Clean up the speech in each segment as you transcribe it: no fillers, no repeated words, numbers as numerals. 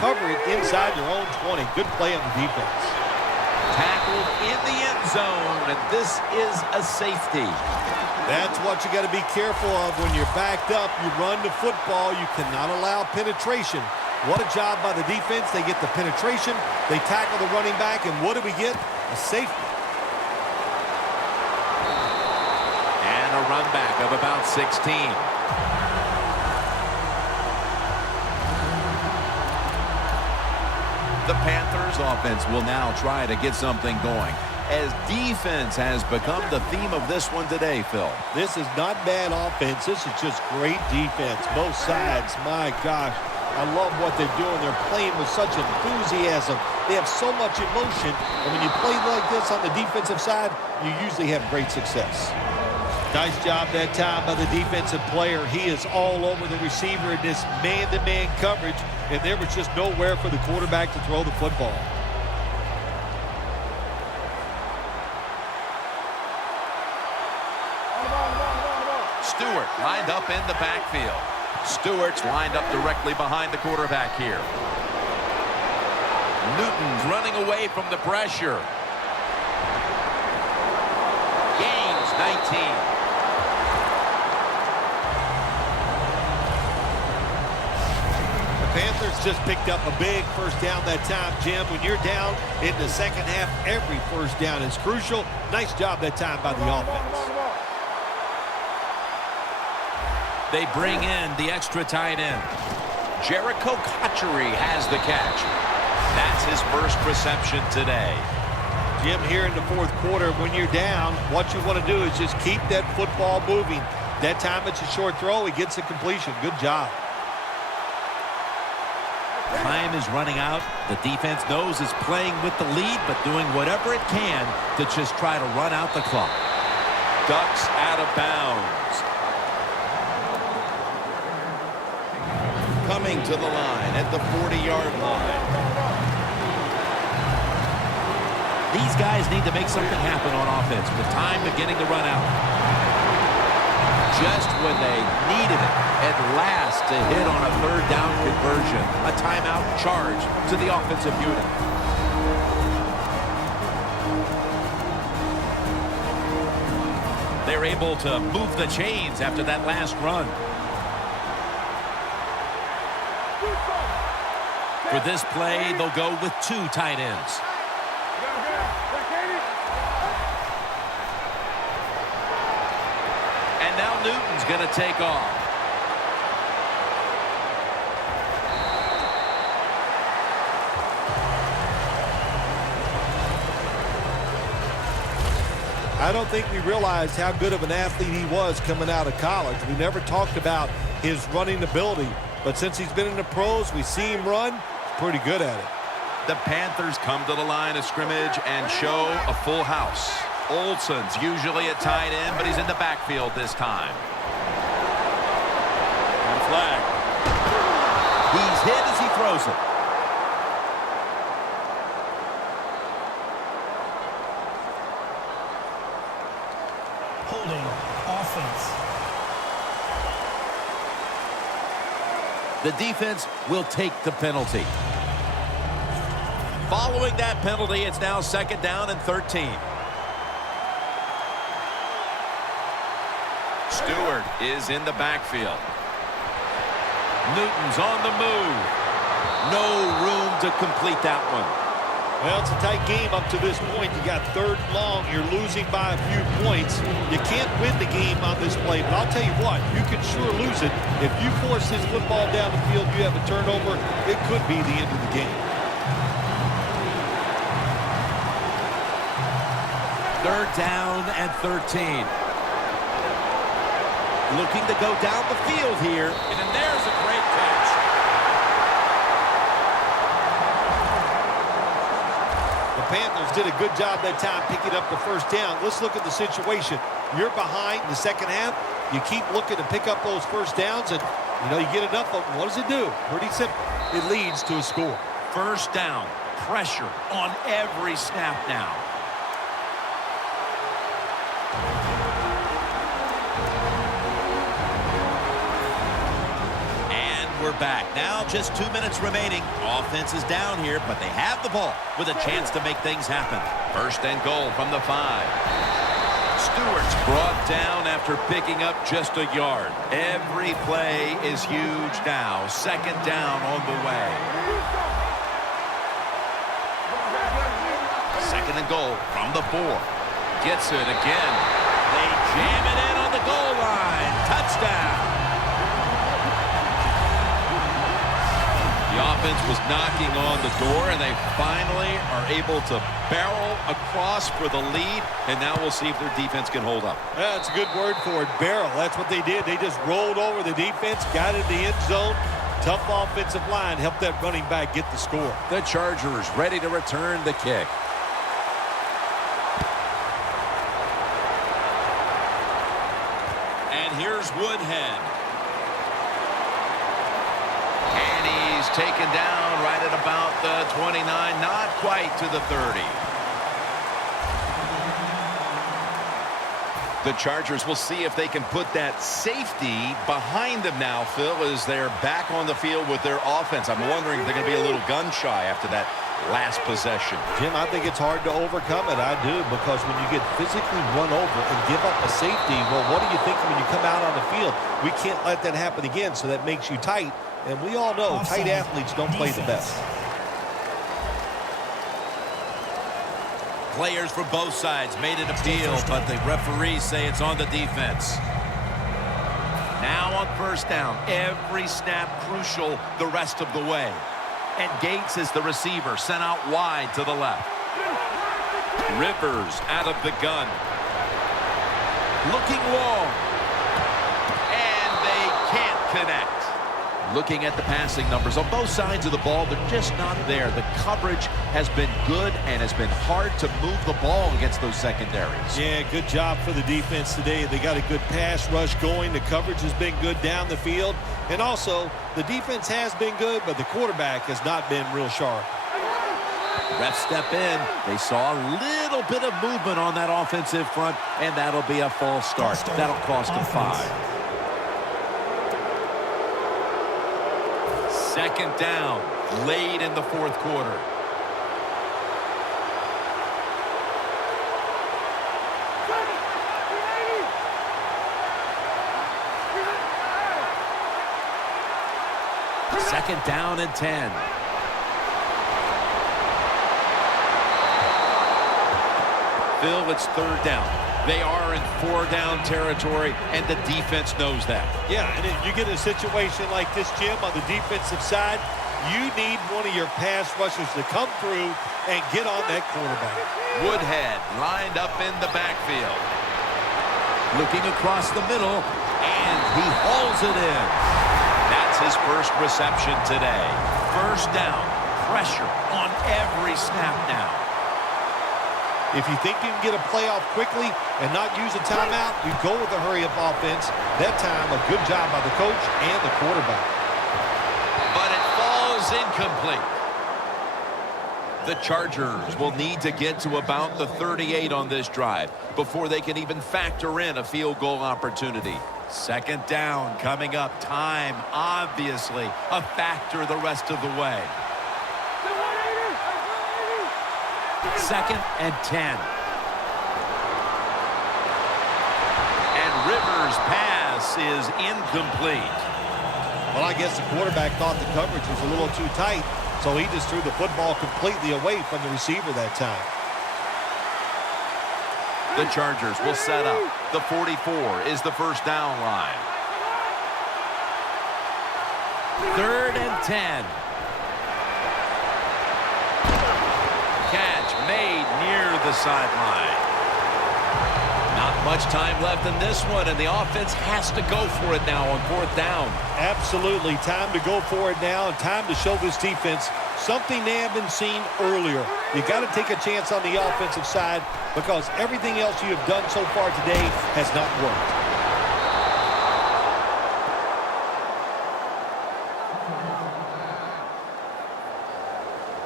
recover it inside their own 20. Good play on the defense. Tackled in the end zone, and this is a safety. That's what you got to be careful of when you're backed up. You run the football. You cannot allow penetration. What a job by the defense. They get the penetration. They tackle the running back, and what do we get? A safety. And a run back of about 16. The Panthers offense will now try to get something going, as defense has become the theme of this one today, Phil. This is not bad offense. This is just great defense. Both sides, my gosh. I love what they're doing. They're playing with such enthusiasm. They have so much emotion. And when you play like this on the defensive side, you usually have great success. Nice job that time by the defensive player. He is all over the receiver in this man-to-man coverage, and there was just nowhere for the quarterback to throw the football. Stewart lined up in the backfield. Stewart's lined up directly behind the quarterback here. Newton's running away from the pressure. Gains 19. Panthers just picked up a big first down that time, Jim. When you're down in the second half, every first down is crucial. Nice job that time by the offense. They bring in the extra tight end. Jericho Cotchery has the catch. That's his first reception today. Jim, here in the fourth quarter, when you're down, what you want to do is just keep that football moving. That time it's a short throw. He gets a completion. Good job. Time is running out. The defense knows it's playing with the lead, but doing whatever it can to just try to run out the clock. Ducks out of bounds. Coming to the line at the 40-yard line. These guys need to make something happen on offense with time beginning to run out. Just when they needed it at last to hit on a third down conversion. A timeout charge to the offensive unit. They're able to move the chains after that last run. For this play, they'll go with two tight ends. And now Newton's going to take off. I don't think we realized how good of an athlete he was coming out of college. We never talked about his running ability, but since he's been in the pros, we see him run. He's pretty good at it. The Panthers come to the line of scrimmage and show a full house. Olsen's usually a tight end, but he's in the backfield this time. And a flag. He's hit as he throws it. Holding offense. The defense will take the penalty. Following that penalty, it's now second down and 13. Stewart is in the backfield. Newton's on the move. No room to complete that one. Well, it's a tight game up to this point. You got third and long. You're losing by a few points. You can't win the game on this play, but I'll tell you what, you can sure lose it. If you force this football down the field, you have a turnover, it could be the end of the game. Third down and 13. Looking to go down the field here. And there's a great catch. The Panthers did a good job that time picking up the first down. Let's look at the situation. You're behind in the second half. You keep looking to pick up those first downs, and, you get enough of them. What does it do? Pretty simple. It leads to a score. First down. Pressure on every snap now. we're back. Now just 2 minutes remaining. Offense is down here, but they have the ball with a chance to make things happen. First and goal from the 5. Stewart's brought down after picking up just a yard. Every play is huge now. Second down on the way. Second and goal from the 4. Gets it again. They jam it in on the goal line. Touchdown. The offense was knocking on the door, and they finally are able to barrel across for the lead, and now we'll see if their defense can hold up. That's a good word for it, barrel. That's what they did. They just rolled over the defense, got in the end zone. Tough offensive line helped that running back get the score. The Chargers ready to return the kick. And here's Woodhead. And he's taken down right at about the 29, not quite to the 30. The Chargers will see if they can put that safety behind them now, Phil, as they're back on the field with their offense. I'm wondering if they're going to be a little gun-shy after that last possession. Jim, I think it's hard to overcome it. I do, because when you get physically run over and give up a safety, well, what do you think when you come out on the field? We can't let that happen again, so that makes you tight. And we all know tight athletes don't play the best. Players for both sides made an appeal, but the referees say it's on the defense. Now on first down, every snap crucial the rest of the way. And Gates is the receiver, sent out wide to the left. Rivers out of the gun. Looking long. And they can't connect. Looking at the passing numbers on both sides of the ball, they're just not there. The coverage has been good and has been hard to move the ball against those secondaries. Yeah, good job for the defense today. They got a good pass rush going. The coverage has been good down the field. And also, the defense has been good, but the quarterback has not been real sharp. Refs step in. They saw a little bit of movement on that offensive front, and that'll be a false start. That'll cost them 5. Second down, late in the fourth quarter. Second down and 10. Phil, it's third down. They are in 4-down territory, and the defense knows that. Yeah, and if you get a situation like this, Jim, on the defensive side, you need one of your pass rushers to come through and get on that quarterback. Woodhead lined up in the backfield. Looking across the middle, and he hauls it in. That's his first reception today. First down, pressure on every snap now. If you think you can get a playoff quickly and not use a timeout, you go with a hurry-up offense. That time, a good job by the coach and the quarterback. But it falls incomplete. The Chargers will need to get to about the 38 on this drive before they can even factor in a field goal opportunity. Second down coming up. Time, obviously, a factor the rest of the way. Second and 10. And Rivers' pass is incomplete. Well, I guess the quarterback thought the coverage was a little too tight, so he just threw the football completely away from the receiver that time. The Chargers will set up. The 44 is the first down line. Third and 10. Catch made near the sideline. Not much time left in this one, and the offense has to go for it now on fourth down. Absolutely. Time to go for it now, and time to show this defense something they haven't seen earlier. You got to take a chance on the offensive side because everything else you have done so far today has not worked.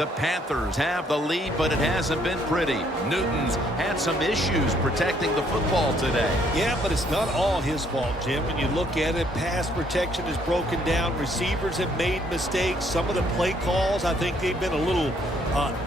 The Panthers have the lead, but it hasn't been pretty. Newton's had some issues protecting the football today. Yeah, but it's not all his fault, Jim. When you look at it, pass protection is broken down. Receivers have made mistakes. Some of the play calls, I think they've been a little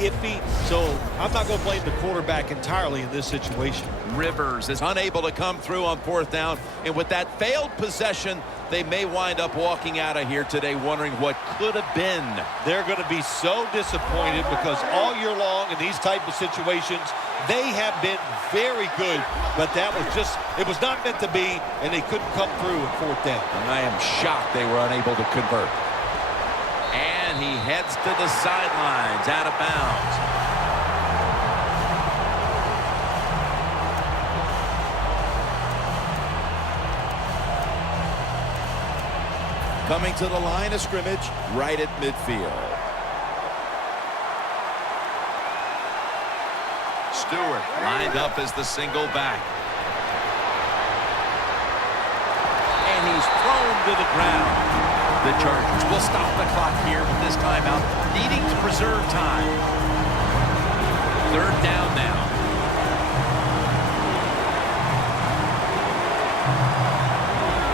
iffy. So I'm not going to blame the quarterback entirely in this situation. Rivers is unable to come through on 4th down. And with that failed possession, they may wind up walking out of here today wondering what could have been. They're going to be so disappointed because all year long in these type of situations, they have been very good, but that was just, it was not meant to be, and they couldn't come through at 4th down. And I am shocked they were unable to convert. And he heads to the sidelines, out of bounds. Coming to the line of scrimmage, right at midfield. Stewart lined up as the single back. And he's thrown to the ground. The Chargers will stop the clock here with this timeout, needing to preserve time. 3rd down now.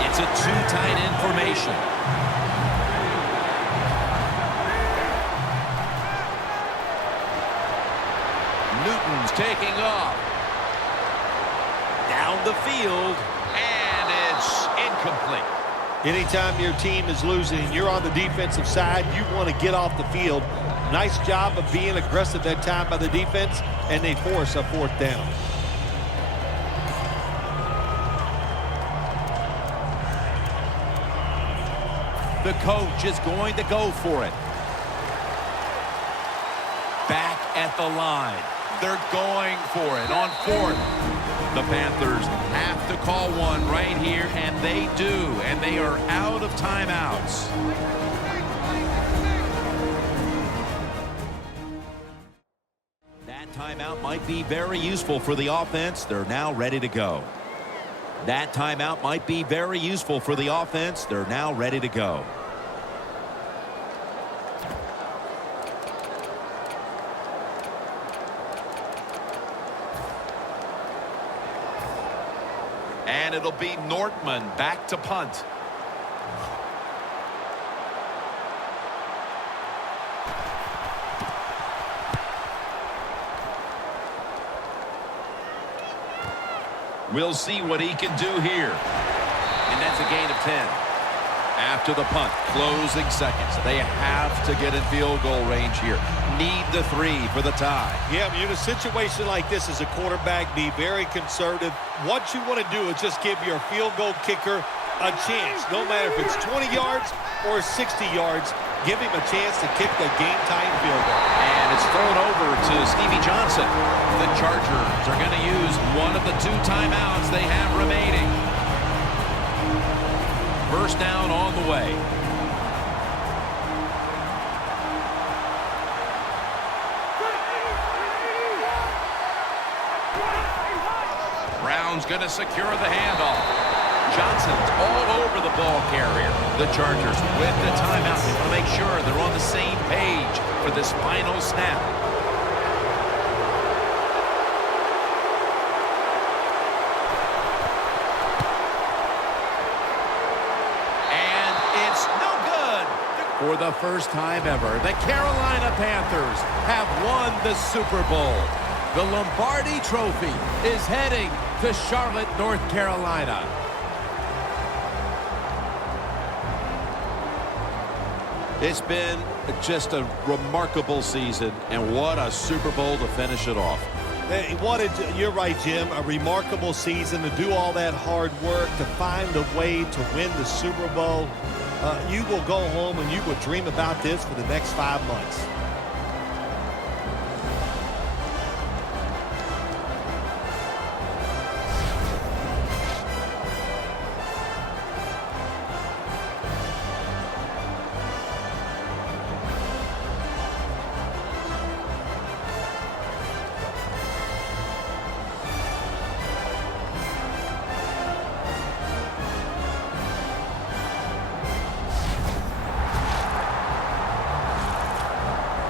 It's a 2 tight end formation. Newton's taking off. Down the field, and it's incomplete. Anytime your team is losing and you're on the defensive side, you want to get off the field. Nice job of being aggressive that time by the defense, and they force a 4th down. The coach is going to go for it. Back at the line. They're going for it on 4th. The Panthers have to call one right here, and they do. And they are out of timeouts. That timeout might be very useful for the offense. They're now ready to go. That timeout might be very useful for the offense. They're now ready to go. And it'll be Nortman back to punt. We'll see what he can do here. And that's a gain of 10. After the punt, closing seconds. They have to get in field goal range here. Need the 3 for the tie. Yeah, when you're in a situation like this as a quarterback, be very conservative. What you want to do is just give your field goal kicker a chance. No matter if it's 20 yards or 60 yards, give him a chance to kick the game-tying field goal. And it's thrown over to Stevie Johnson. The Chargers are going to use one of the 2 timeouts they have remaining. 1st down on the way. Brown's going to secure the handoff. Johnson's all over the ball carrier. The Chargers with the timeout. They want to make sure they're on the same page for this final snap. And it's no good. For the first time ever, the Carolina Panthers have won the Super Bowl. The Lombardi Trophy is heading to Charlotte, North Carolina. It's been just a remarkable season, and what a Super Bowl to finish it off. Hey, you're right, Jim, a remarkable season to do all that hard work, to find a way to win the Super Bowl. You will go home and you will dream about this for the next 5 months.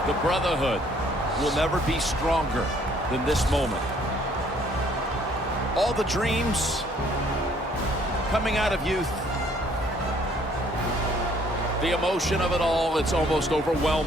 The brotherhood will never be stronger than this moment. All the dreams coming out of youth. The emotion of it all, it's almost overwhelming.